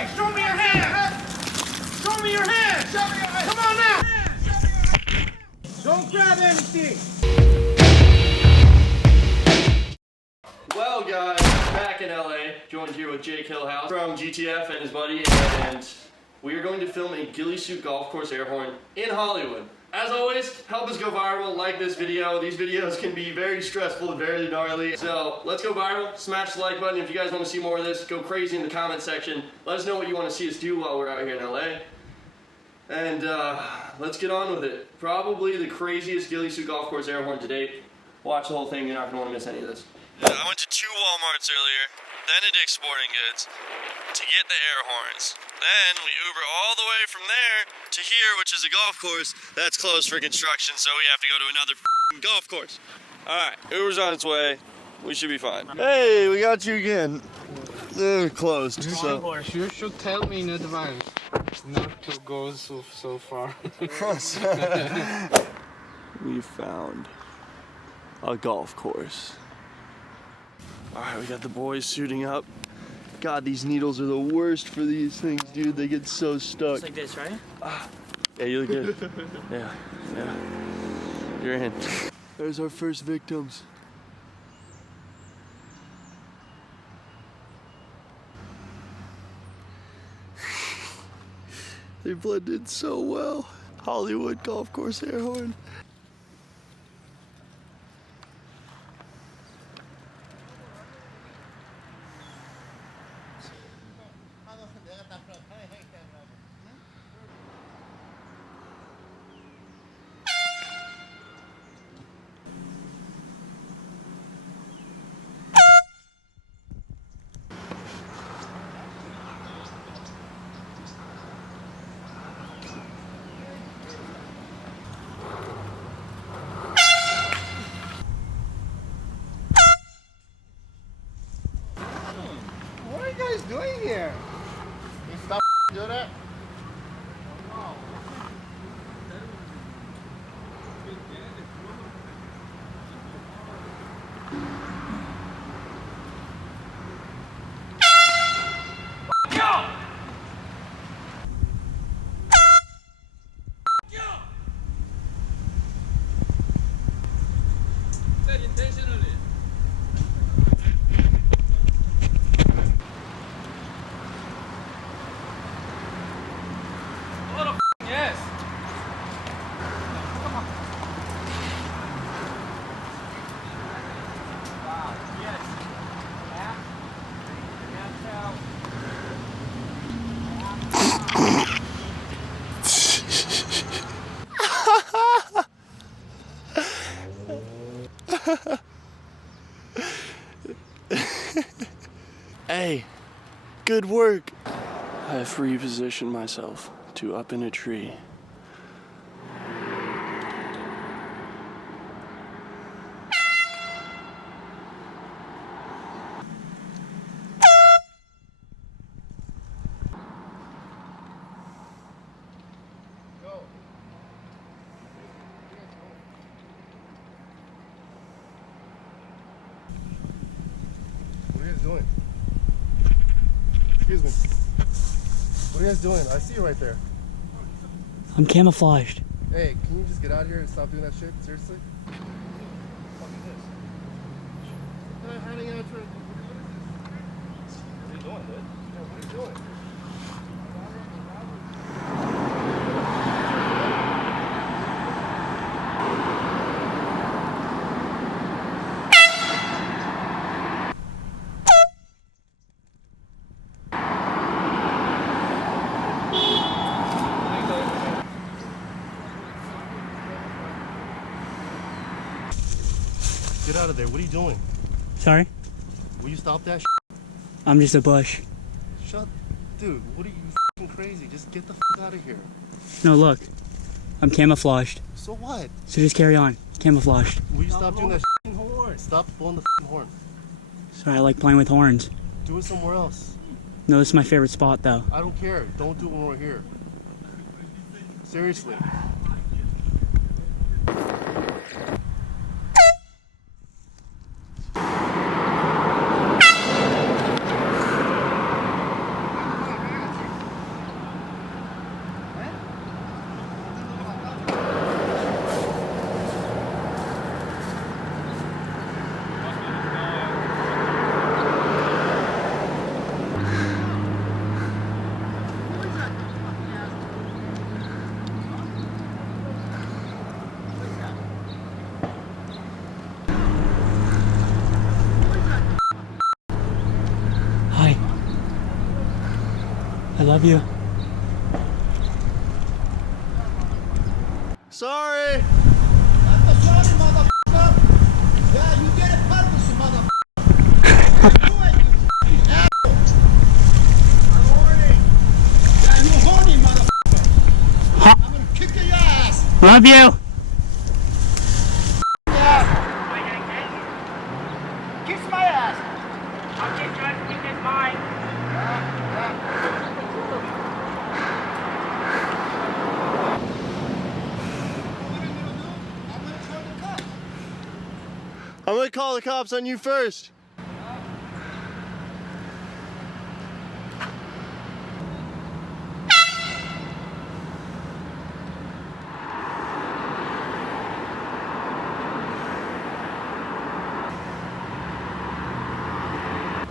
Hey, show me your hand! Show me your hand! Show me your hand! Come on now! Don't grab anything! Well guys, back in LA, joined here with Jake Hillhouse from GTF and his buddy, and we are going to film a ghillie suit golf course air horn in Hollywood. As always, help us go viral, like this video. These videos can be very stressful and very gnarly. So let's go viral, smash the like button. If you guys want to see more of this, go crazy in the comment section. Let us know what you want to see us do while we're out here in LA. And let's get on with it. Probably the craziest ghillie suit golf course air horn to date. Watch the whole thing, you're not going to want to miss any of this. I went to 2 Walmarts earlier, then a Dick's Sporting Goods to get the air horns. Then we Uber all the way from there to here, which is a golf course that's closed for construction, so we have to go to another golf course. Alright, Uber's on its way. We should be fine. Hey, we got you again. They're closed. So. You should tell me in advance not to go so far. We found a golf course. Alright, we got the boys suiting up. God, these needles are the worst for these things, dude. They get so stuck. Just like this, right? Yeah, you look good. Yeah. You're in. There's our first victims. They blended so well. Hollywood golf course air horn. What are you guys doing here? Can you stop doing that? Yes. Hey, good work. I have repositioned myself to up in a tree. What are you guys doing? Excuse me. What are you guys doing? I see you right there. I'm camouflaged. Hey, can you just get out of here and stop doing that shit? Seriously? What the fuck is this? Hiding out for... What are you doing, dude? Yeah, what are you doing? Get out of there. What are you doing? Sorry? Will you stop that I'm just a bush. Shut... Dude, what are you f***ing crazy? Just get the f*** out of here. No, look. I'm camouflaged. So what? So just carry on. Camouflaged. Will you stop doing that horn? Stop blowing the f***ing horn. Sorry, I like playing with horns. Do it somewhere else. No, this is my favorite spot, though. I don't care. Don't do it when we're here. Seriously. I love you. Sorry. That's sorry, motherfucker. Yeah, you get it purpose, motherfucker. Do it, you asshole. I'm horny. Yeah, you horny, motherfucker. I'm gonna kick your ass. Love you. Kiss my ass. I'll get trying to keep this mine. I'm gonna call the cops on you first.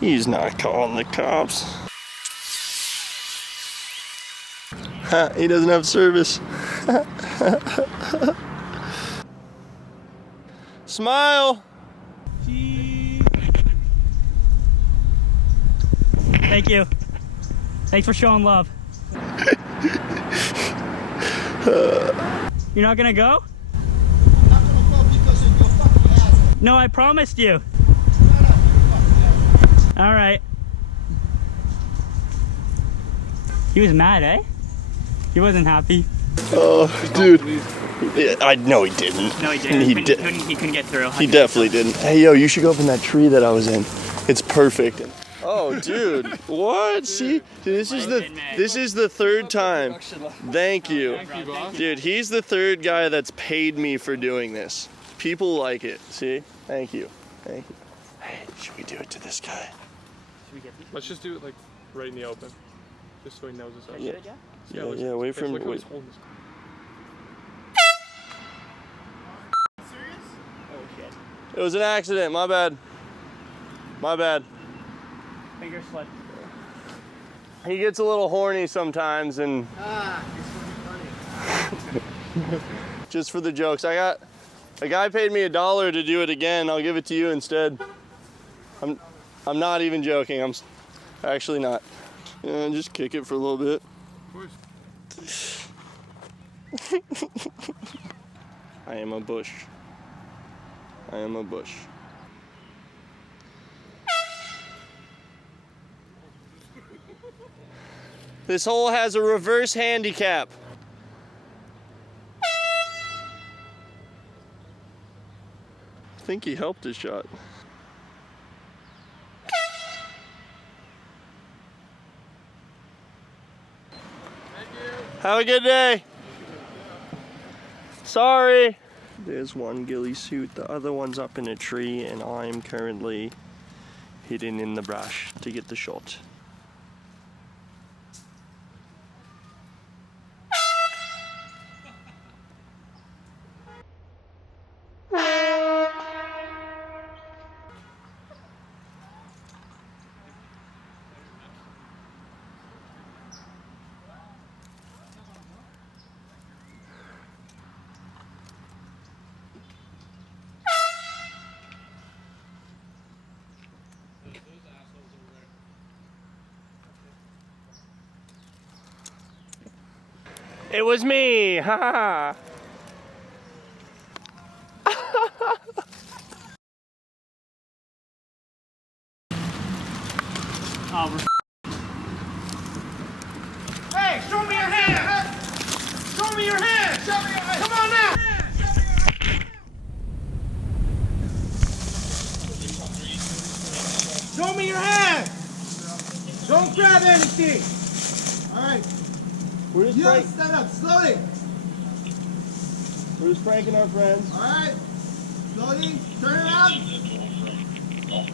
He's not calling the cops. Ha, he doesn't have service. Smile. Thank you. Thanks for showing love. You're not gonna go? I'm not gonna go because of your fucking ass. No, I promised you. All right. He was mad, eh? He wasn't happy. Oh, dude. Yeah, I know he didn't. No, he didn't. He couldn't get through. He definitely didn't. Hey, yo, you should go up in that tree that I was in. It's perfect. Oh, dude. What? See? Dude, this is the third time. Thank you. Dude, he's the third guy that's paid me for doing this. People like it. See? Thank you. Thank you. Hey, should we do it to this guy? Let's just do it like right in the open, just so he knows it's up. Yeah, wait for him. Look how Wait. he's holding this. It was an accident. My bad. My bad. Finger slip. He gets a little horny sometimes, and just for the jokes. A guy paid me $1 to do it again. I'll give it to you instead. I'm not even joking. I'm actually not. Yeah, just kick it for a little bit. I am a bush. I am a bush. This hole has a reverse handicap. I think he helped his shot. Have a good day. Sorry. There's one ghillie suit, the other one's up in a tree, and I'm currently hidden in the brush to get the shot. It was me, ha ha. Hey, show me your hand! Show me your hand! Show me your hand! Come on now! Show me your hand! Don't grab anything! Alright. We're just, You stand up, slowly! we're just pranking our friends. Alright. Slowly, turn around.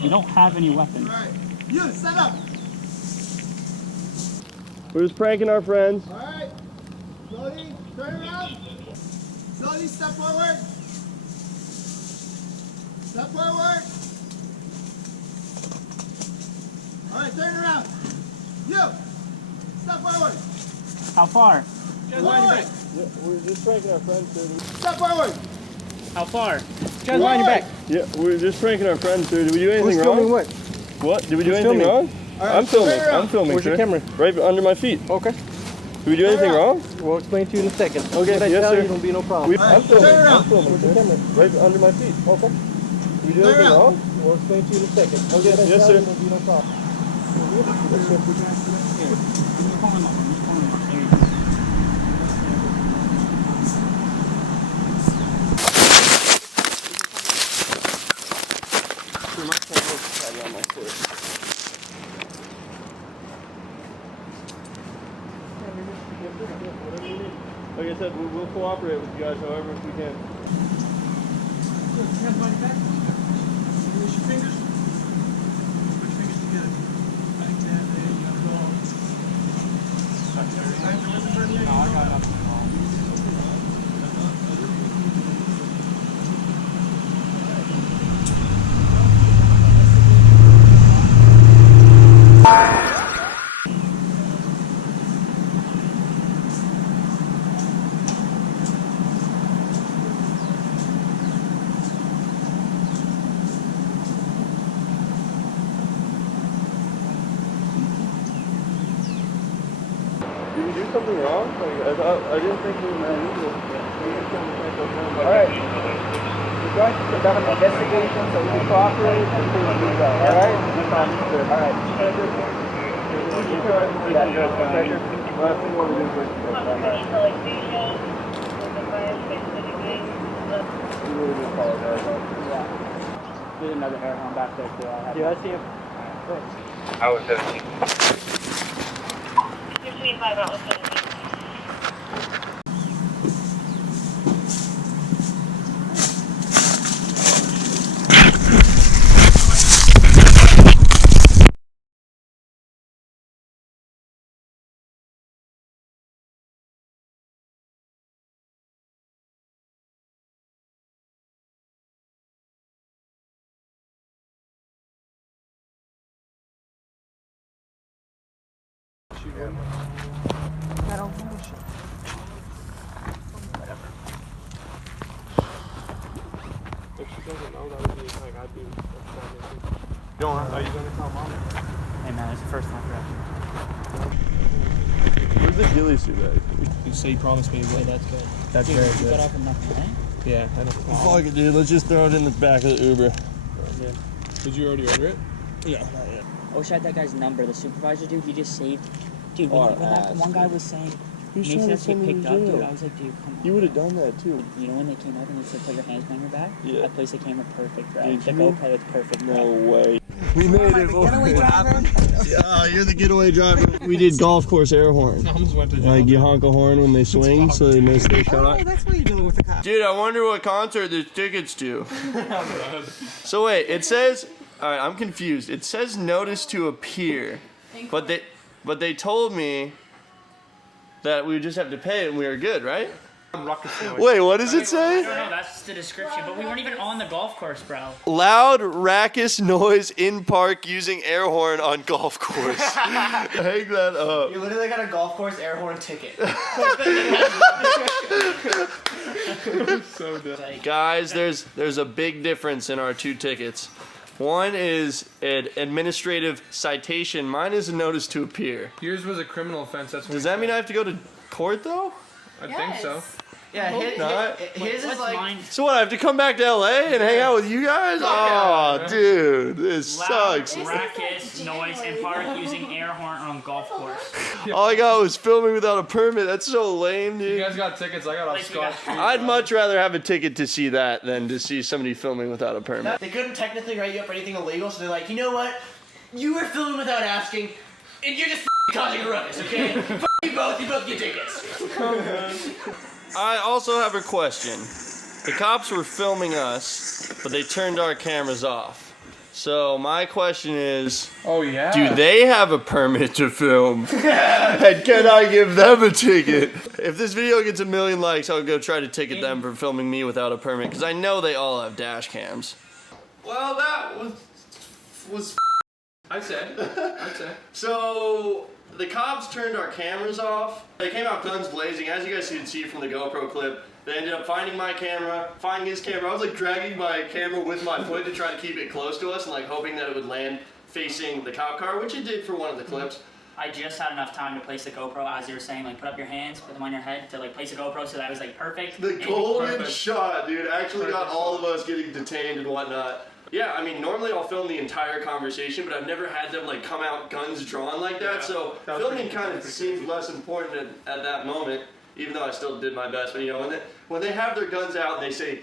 You don't have any weapons. Alright. You, stand up! We're just pranking our friends. Alright. Slowly, turn around. Slowly, step forward. Step forward. Alright, turn around. You, step forward. How far? Forward. Yeah, we're just pranking our friends, dude. Step forward. How far? Forward. Yeah, we're just pranking our friends, dude. Did we do anything wrong? What? What? Did we do anything wrong? I'm filming. I'm filming. Where's your sir. camera? Right under my feet. Okay. Did we do anything wrong? We'll explain to you in a second. Okay, What I yes, tell sir. you, it'll be no problem. I'm filming. I'm filming. Where's your camera? Right under my feet. Okay. Did we do anything wrong? We'll explain to you in a second. Okay, What I yes, tell sir. you, it'll be no problem. Like I said, we'll cooperate with you guys however we can. Did we do something wrong? Like, I didn't think we were illegal. Alright. We're going to conduct an investigation, so we can cooperate and please do that. Alright? Alright. Last thing we want to do is waste your time. We really do apologize. There's another air horn back there too. Yeah, I see him. I was 17. 25 out of 17. I don't know shit. If she doesn't know, that would be like, I'd be. Are you going to tell mom? Hey man, it's the first time for us. Where's the ghillie suit at? You say you promised me, but that's good. That's very good. You got off with nothing, right? Yeah, I know. Fuck it, dude. Let's just throw it in the back of the Uber. Did you already order it? No, not yet. I wish I had that guy's number. The supervisor dude, he just saved. Dude, when Our that ass, one guy was saying, He's Mason trying to has to send get me to picked up, dude. jail. I was like, dude, come on. You would have done that too. You know when they came up and they said, put your hands behind your back? Yeah. I placed the camera perfect, bro. Did The you? GoPro was perfect, bro. No way. We made it. Getaway driver? Yeah, you're the getaway driver. We did golf course air horn. I almost went to jail. Like you honk a horn when they swing so they miss their shot. That's why you're dealing with the cops. Dude, I wonder what concert there's tickets to. So wait, it says, alright, I'm confused. It says notice to appear, but they told me that we would just have to pay it and we were good, right? Wait, what does it I say? don't know, that's the description, but we weren't even on the golf course, bro. Loud, raucous noise in park using air horn on golf course. Hang that up. You literally got a golf course air horn ticket. So dumb. Guys, there's a big difference in our two tickets. One is an administrative citation. Mine is a notice to appear. Yours was a criminal offense. That's what Does that mean I have to go to court though? I think so. Yeah, not. his is What's like. mine? So what, I have to come back to LA and hang out with you guys? Oh, dude, this Loud, sucks. raucous noise in park using air horn on golf course. All I got was filming without a permit. That's so lame, You dude. guys got tickets. I got off Like we got- Scott Street. I'd much rather have a ticket to see that than to see somebody filming without a permit. They couldn't technically write you up for anything illegal, so they're like, you know what? You were filming without asking, and you're just causing a ruckus, okay? You both get tickets. I also have a question. The cops were filming us, but they turned our cameras off. So my question is, Oh yeah. do they have a permit to film? And can I give them a ticket? If this video gets 1 million likes, I'll go try to ticket them for filming me without a permit, because I know they all have dash cams. Well, that was I'd say. So the cops turned our cameras off. They came out guns blazing, as you guys can see from the GoPro clip. They ended up finding my camera, finding his camera. I was like dragging my camera with my foot to try to keep it close to us and like hoping that it would land facing the cop car, which it did for one of the clips. I just had enough time to place the GoPro, as you were saying, like put up your hands, put them on your head to like place the GoPro, so that was like perfect. The And golden perfect. shot, dude, actually got Perfect all of us getting detained and whatnot. Yeah, I mean, normally I'll film the entire conversation, but I've never had them like come out guns drawn like that, Yeah, so that was filming pretty- kind of pretty seemed crazy. less important at that moment, even though I still did my best. But you know, when they have their guns out and they say,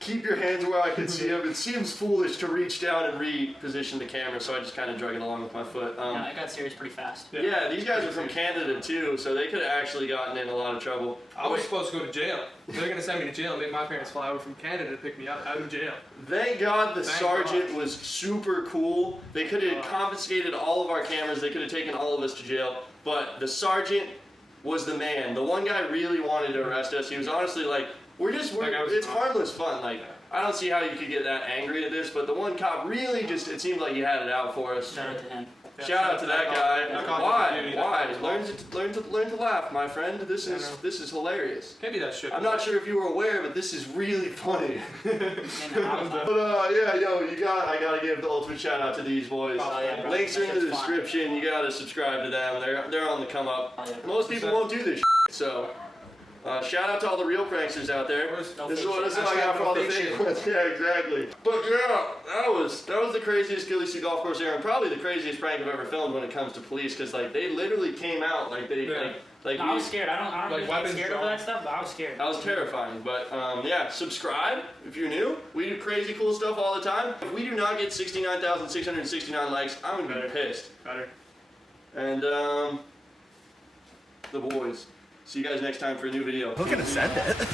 keep your hands where I can see them, it seems foolish to reach down and reposition the camera, so I just kind of drug it along with my foot. Yeah, it got serious pretty fast. Yeah, these guys are from Canada too, so they could have actually gotten in a lot of trouble. I was supposed to go to jail. They're gonna send me to jail and make my parents fly over from Canada to pick me up out of jail. Thank God the Thank sergeant God. was super cool. They could have confiscated all of our cameras. They could have taken all of us to jail. But the sergeant was the man. The one guy really wanted to arrest us. He was honestly like, it's harmless fun. Like, I don't see how you could get that angry at this, but the one cop really just, it seemed like he had it out for us. Shout out to him. Shout out to that guy. That cop Why? was a beauty. Learn to laugh, my friend. This is hilarious. Maybe that shit. I'm not sure if you were aware, but this is really funny. And Yeah, yo, I gotta give the ultimate shout out to these boys. Oh, yeah, bro. Links are in the That's fun. description. You gotta subscribe to them. They're on the come up. Oh, yeah. Most people won't do this, so. Shout out to all the real pranksters out there. No This is fake what shit. I got for all the Fake fake shit. ones. Yeah, exactly. But yeah, that was the craziest ghillie suit golf course era, and probably the craziest prank I've ever filmed when it comes to police, because like they literally came out like they Yeah. like No, I was scared. I don't Like really get weapons scared over drawn. that stuff, but I was scared. That was terrifying, but yeah, subscribe if you're new. We do crazy cool stuff all the time. If we do not get 69,669 likes, I'm gonna be pissed. Better. And the boys. See you guys next time for a new video. Who could have said that?